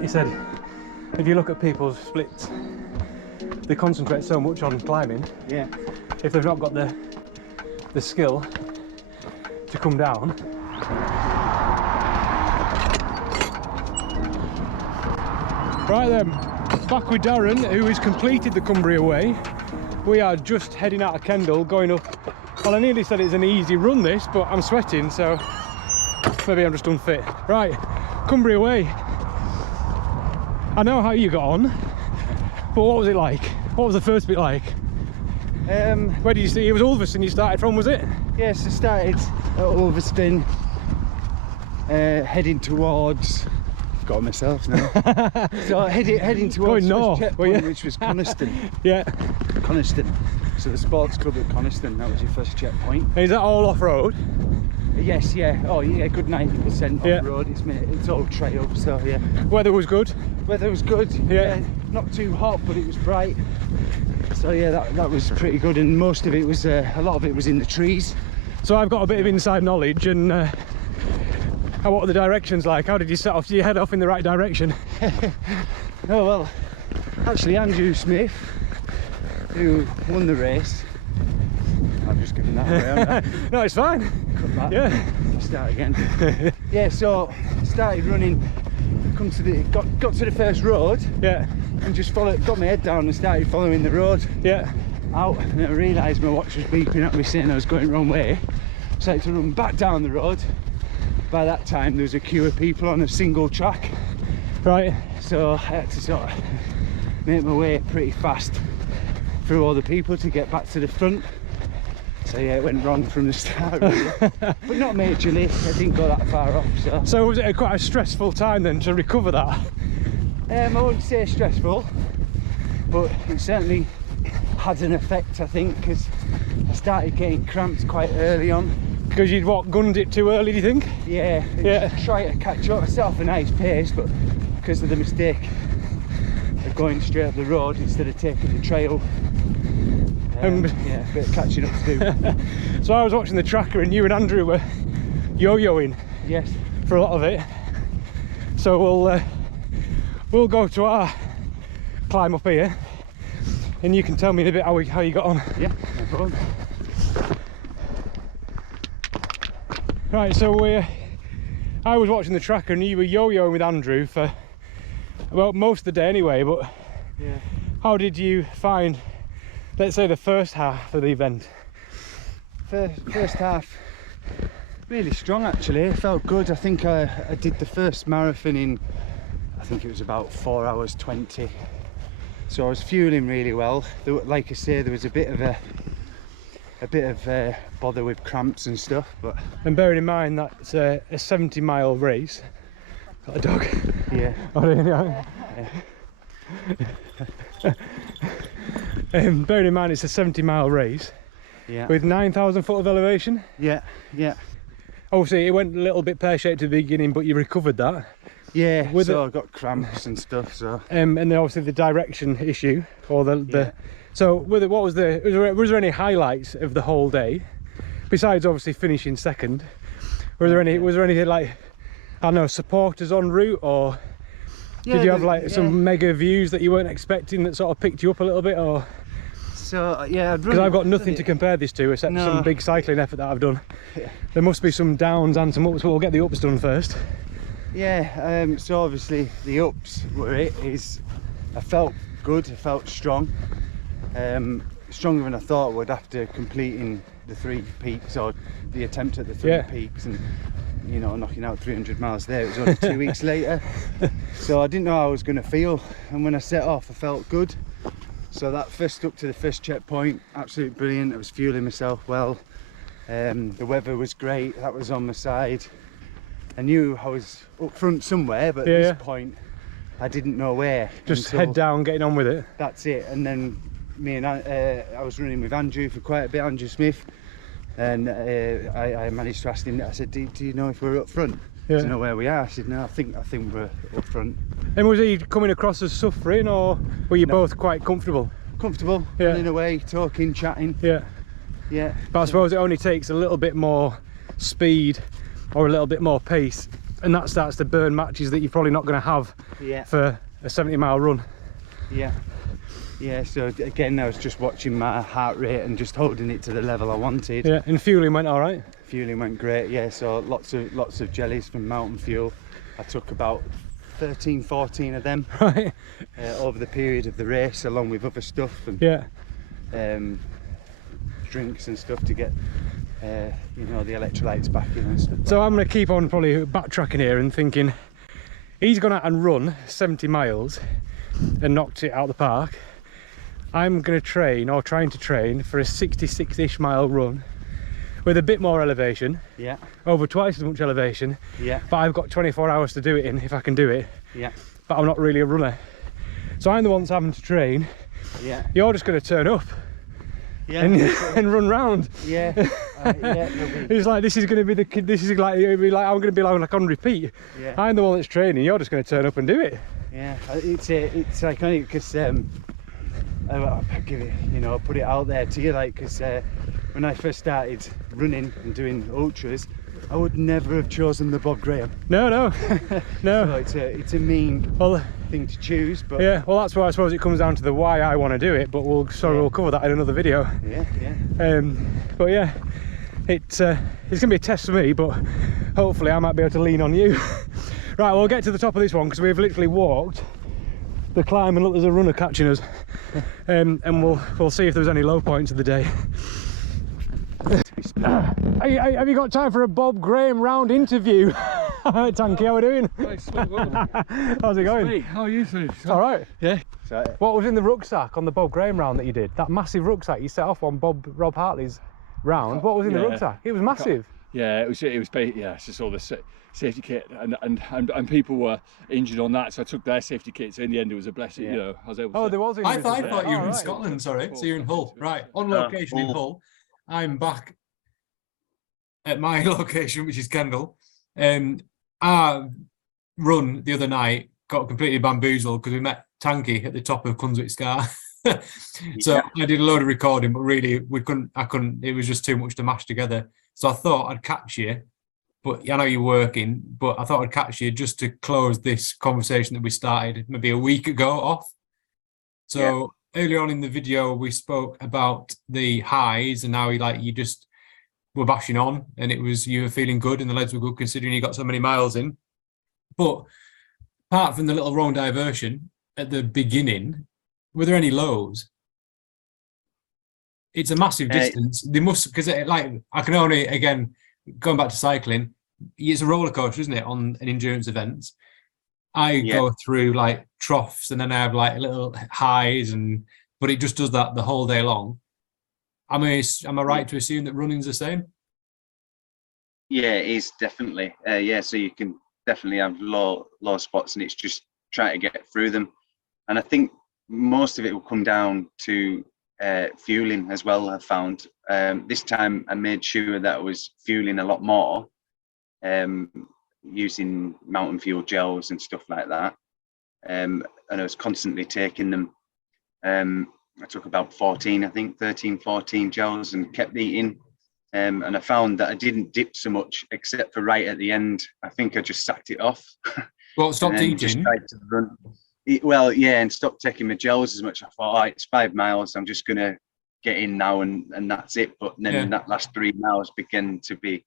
He said if you look at people's splits, they concentrate so much on climbing. Yeah. If they've not got the skill to come down. Right then, back with Darren, who has completed the Cumbria way. We are just heading out of Kendal, going up. Well, I nearly said it's an easy run this, but I'm sweating, so maybe I'm just unfit. Right, Cumbria way. I know how you got on, but what was it like? What was the first bit like? Where did you see? It was Ulverston you started from, was it? Yes, I started at Ulverston, heading towards. Got myself now. So heading towards the checkpoint, which was Coniston. Yeah. Coniston. So the sports club at Coniston. That was your first checkpoint. And is that all off road? Yes, yeah. Oh, yeah. Good 90% off road. It's all trail. So yeah. Weather was good. Weather was good. Yeah. Not too hot, but it was bright. So yeah, that was pretty good. And most of it was a lot of it was in the trees. So I've got a bit of inside knowledge and. What were the directions like? How did you set off? Did you head off in the right direction? Oh well, actually Andrew Smith, who won the race, I'm just giving that away, aren't I? No, it's fine. Cut that. Yeah. Start again. Yeah, so started running, got to the first road. Yeah. And just got my head down and started following the road. Yeah. Out, and I realised my watch was beeping at me saying I was going the wrong way. So I had to run back down the road. By that time there was a queue of people on a single track. Right. So I had to sort of make my way pretty fast through all the people to get back to the front. So yeah, it went wrong from the start really. But not majorly, I didn't go that far off. So was it quite a stressful time then to recover that? I wouldn't say stressful, but it certainly had an effect, I think, because I started getting cramps quite early on. Because you'd gunned it too early, do you think? Yeah, try to catch up. I set off a nice pace, but because of the mistake of going straight up the road instead of taking the trail, yeah, a bit of catching up to do. So I was watching the tracker and you and Andrew were yo-yoing. Yes. For a lot of it. So we'll go to our climb up here and you can tell me in a bit how you got on. Yeah, no problem. Right, so I was watching the tracker and you were yo-yoing with Andrew for, well, most of the day anyway, but yeah. How did you find, let's say, the first half of the event? First half, really strong actually. It felt good. I think I did the first marathon in, I think it was about 4 hours 20. So I was fueling really well. Like I say, there was a bit of bother with cramps and stuff, but and bearing in mind that's a 70-mile race. Got a dog. Yeah. Oh, yeah. Bearing in mind it's a 70-mile race. Yeah. With 9,000 foot of elevation. Yeah. Yeah. Obviously it went a little bit pear-shaped at the beginning, but you recovered that. Yeah. So I got cramps and stuff. So. And then obviously the direction issue, or the So was there any highlights of the whole day besides obviously finishing second? Was there anything like, I don't know, supporters en route, or did you have like some mega views that you weren't expecting that sort of picked you up a little bit? Or so yeah, because I've got nothing to compare this to except some big cycling effort that I've done. Yeah. There must be some downs and some ups, but we'll get the ups done first. Yeah, so obviously the ups were I felt good, I felt strong. Stronger than I thought I would after completing the 3 peaks, or the attempt at the 3 peaks, and you know, knocking out 300 miles there. It was only 2 weeks later, so I didn't know how I was going to feel, and when I set off I felt good. So that first up to the first checkpoint, absolutely brilliant. I was fueling myself well. The weather was great, that was on my side. I knew I was up front somewhere, but at this point I didn't know where. Just head down, getting on with it. That's it. And then I was running with Andrew for quite a bit, Andrew Smith, and I managed to ask him, I said, do you know if we're up front? Do you know where we are? I said, no, I think we're up front. And was he coming across as suffering, or were you both quite comfortable? Comfortable, running away, talking, chatting. Yeah. But I suppose it only takes a little bit more speed or a little bit more pace and that starts to burn matches that you're probably not going to have for a 70-mile run. Yeah, so again, I was just watching my heart rate and just holding it to the level I wanted. Yeah, and fueling went all right? Fueling went great, yeah, so lots of jellies from Mountain Fuel. I took about 13, 14 of them Right. over the period of the race, along with other stuff and drinks and stuff to get you know, the electrolytes back in and stuff. So I'm going to keep on probably backtracking here and thinking, he's gone out and run 70 miles and knocked it out of the park. I'm going to train, or trying to train, for a 66-ish mile run with a bit more elevation, over twice as much elevation, but I've got 24 hours to do it in, if I can do it, but I'm not really a runner. So I'm the one that's having to train. You're just going to turn up and run round. It's like, this is going to be this is like, it'll be like, I'm going to be like on repeat. I'm the one that's training, you're just going to turn up and do it. It's iconic because I give it, you know, put it out there to you, like, because when I first started running and doing ultras, I would never have chosen the Bob Graham. No. So it's a mean thing to choose, but yeah, well, that's why I suppose it comes down to the why I want to do it, but we'll cover that in another video. But yeah, it's gonna be a test for me, but hopefully I might be able to lean on you. Right, we'll get to the top of this one because we've literally walked the climb and look, there's a runner catching us. And we'll see if there's any low points of the day. Have you got time for a Bob Graham round interview? Tanky, how are we doing? How's it going? How are you, Steve? All right. Yeah. What was in the rucksack on the Bob Graham round that you did? That massive rucksack you set off on Rob Hartley's round. What was in the rucksack? It was massive. Yeah, it was. Yeah, it's just all the safety kit, and people were injured on that, so I took their safety kit. So in the end, it was a blessing. You know, I was able to. Oh, there was. I thought you were in Scotland. Sorry, so you're in Hull, right? On location in Hull. I'm back at my location, which is Kendal. Our run the other night got completely bamboozled because we met Tanky at the top of Clunswick Scar. So I did a load of recording, but really I couldn't, it was just too much to mash together. So I thought I'd catch you, but I know you're working, but I thought I'd catch you just to close this conversation that we started maybe a week ago off. So earlier on in the video, we spoke about the highs and how you just were bashing on, and you were feeling good and the legs were good considering you got so many miles in. But apart from the little wrong diversion at the beginning, were there any lows? It's a massive distance. They must, because I can only, again, going back to cycling, it's a roller coaster, isn't it, on an endurance event? I go through like troughs and then I have like little highs, but it just does that the whole day long. Am I right to assume that running's the same? Yeah, it is definitely. So you can definitely have low spots, and it's just trying to get through them. And I think most of it will come down to fueling as well. I've found this time I made sure that I was fueling a lot more, using Mountain Fuel gels and stuff like that. And I was constantly taking them. I took about 13, 14 gels and kept eating. And I found that I didn't dip so much, except for right at the end. I think I just sacked it off. Well, stopped eating? Just tried to run. And stopped taking my gels as much. I thought, all right, it's 5 miles. I'm just going to get in now and that's it. But then that last 3 miles began to be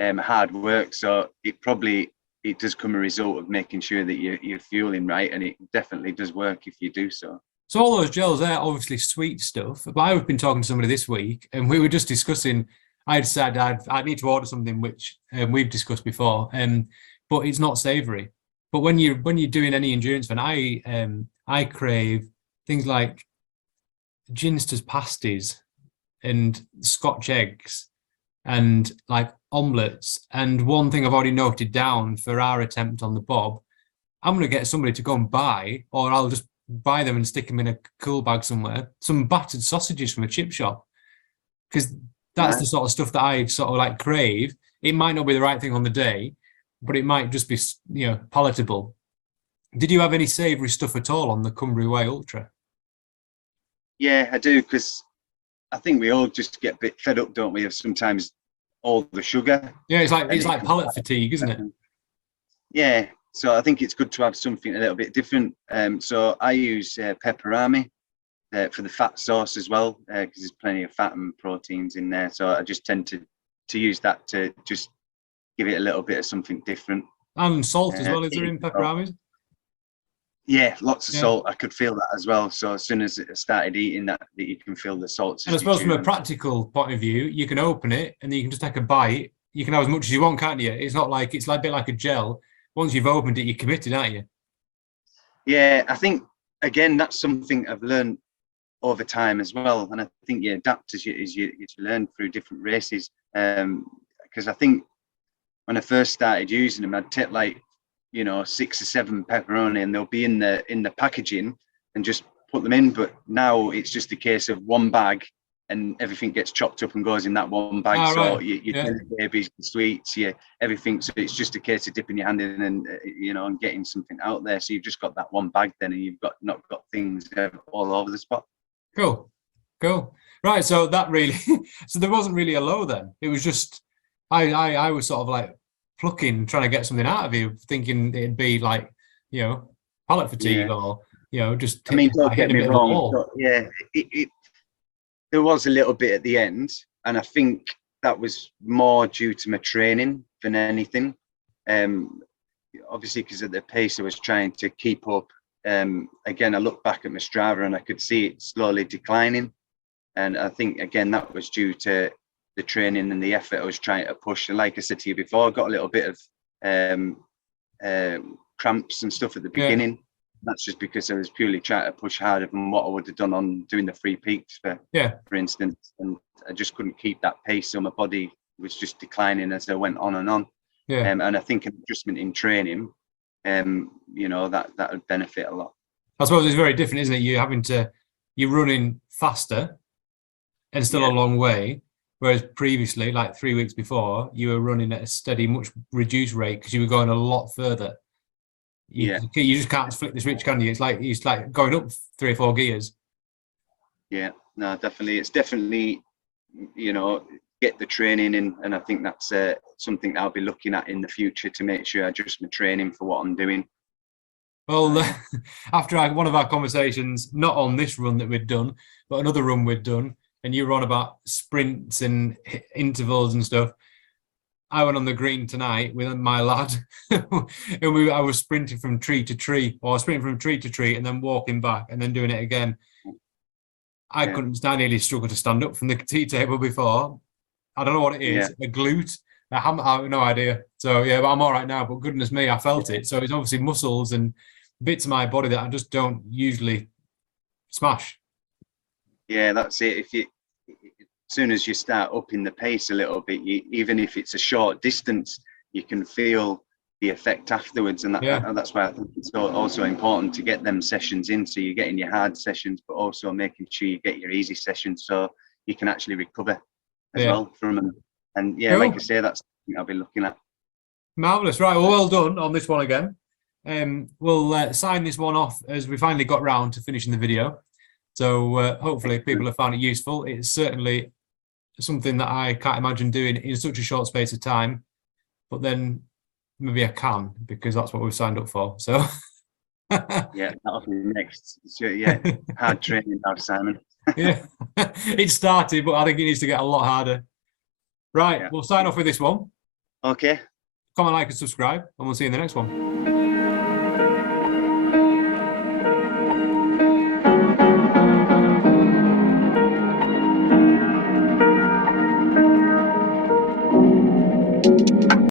hard work. So it does come a result of making sure that you're fueling right. And it definitely does work if you do so. So all those gels are obviously sweet stuff. But I've been talking to somebody this week and we were just discussing, I decided I need to order something which we've discussed before, but it's not savoury. But when you're doing any endurance event, I crave things like Ginster's pasties and Scotch eggs and like omelettes. And one thing I've already noted down for our attempt on the Bob, I'm going to get somebody to go and buy, or I'll just buy them and stick them in a cool bag somewhere, some battered sausages from a chip shop, because that's the sort of stuff that I sort of like crave. It might not be the right thing on the day, but it might just be, palatable. Did you have any savoury stuff at all on the Cumbria Way Ultra? Yeah, I do, because I think we all just get a bit fed up, don't we, of sometimes all the sugar. Yeah, it's like palate fatigue, isn't it? Yeah, so I think it's good to have something a little bit different. So I use pepperami for the fat sauce as well, because there's plenty of fat and proteins in there. So I just tend to use that to just give it a little bit of something different. And salt as well, is there in pepperami? Yeah, lots of Yeah. salt. I could feel that as well. So as soon as I started eating that you can feel the salts. And I suppose from a practical point of view, you can open it and then you can just take a bite. You can have as much as you want, can't you? It's not like, it's like a bit like a gel. Once you've opened it, you're committed, aren't you? Yeah, I think, again, that's something I've learned over time as well. And I think you adapt as you learn through different races. Because I think when I first started using them, I'd take like, 6 or 7 pepperoni and they'll be in the packaging and just put them in. But now it's just a case of one bag and everything gets chopped up and goes in that one bag. Ah, so right. you babies, sweets, everything. So it's just a case of dipping your hand in and and getting something out there. So you've just got that one bag then, and you've not got things all over the spot. Cool. Right. So that really, so there wasn't really a low then. It was just, I was sort of like plucking, trying to get something out of you, thinking it'd be like, palate fatigue or, just. I mean, don't get me wrong. But yeah, there was a little bit at the end, and I think that was more due to my training than anything. Obviously, because of the pace I was trying to keep up. Again, I look back at my Strava and I could see it slowly declining. And I think, again, that was due to the training and the effort I was trying to push. And like I said to you before, I got a little bit of cramps and stuff at the beginning. That's just because I was purely trying to push harder than what I would have done on doing the 3 peaks, for instance. And I just couldn't keep that pace, so my body was just declining as I went on and on. And I think an adjustment in training, that would benefit a lot. I suppose it's very different, isn't it? You're running faster and still a long way, whereas previously, like 3 weeks before, you were running at a steady, much reduced rate because you were going a lot further. You just can't flick the switch, can you? It's like going up 3 or 4 gears. Yeah, no, definitely. It's definitely, get the training in, and I think that's something I'll be looking at in the future to make sure I adjust my training for what I'm doing. Well, after one of our conversations, not on this run that we'd done, but another run we'd done, and you were on about sprints and intervals and stuff, I went on the green tonight with my lad, and I was sprinting from tree to tree, or sprinting from tree to tree, and then walking back, and then doing it again. I nearly struggled to stand up from the tea table before. I don't know what it is, a glute. I have no idea. So yeah, but I'm all right now. But goodness me, I felt it. So it's obviously muscles and bits of my body that I just don't usually smash. Yeah, that's it. As soon as you start upping the pace a little bit, even if it's a short distance, you can feel the effect afterwards, and that's why I think it's also important to get them sessions in. So you're getting your hard sessions, but also making sure you get your easy sessions, so you can actually recover as well from them. And cool. Like I say, that's something I'll be looking at. Marvelous, right? Well done on this one again. We'll sign this one off as we finally got round to finishing the video. So hopefully people have found it useful. It's certainly something that I can't imagine doing in such a short space of time, but then maybe I can, because that's what we've signed up for. So yeah, that'll be next. So, hard training now, Simon. It started, but I think it needs to get a lot harder. Right, we'll sign off with this one. Okay. Comment, like, and subscribe, and we'll see you in the next one.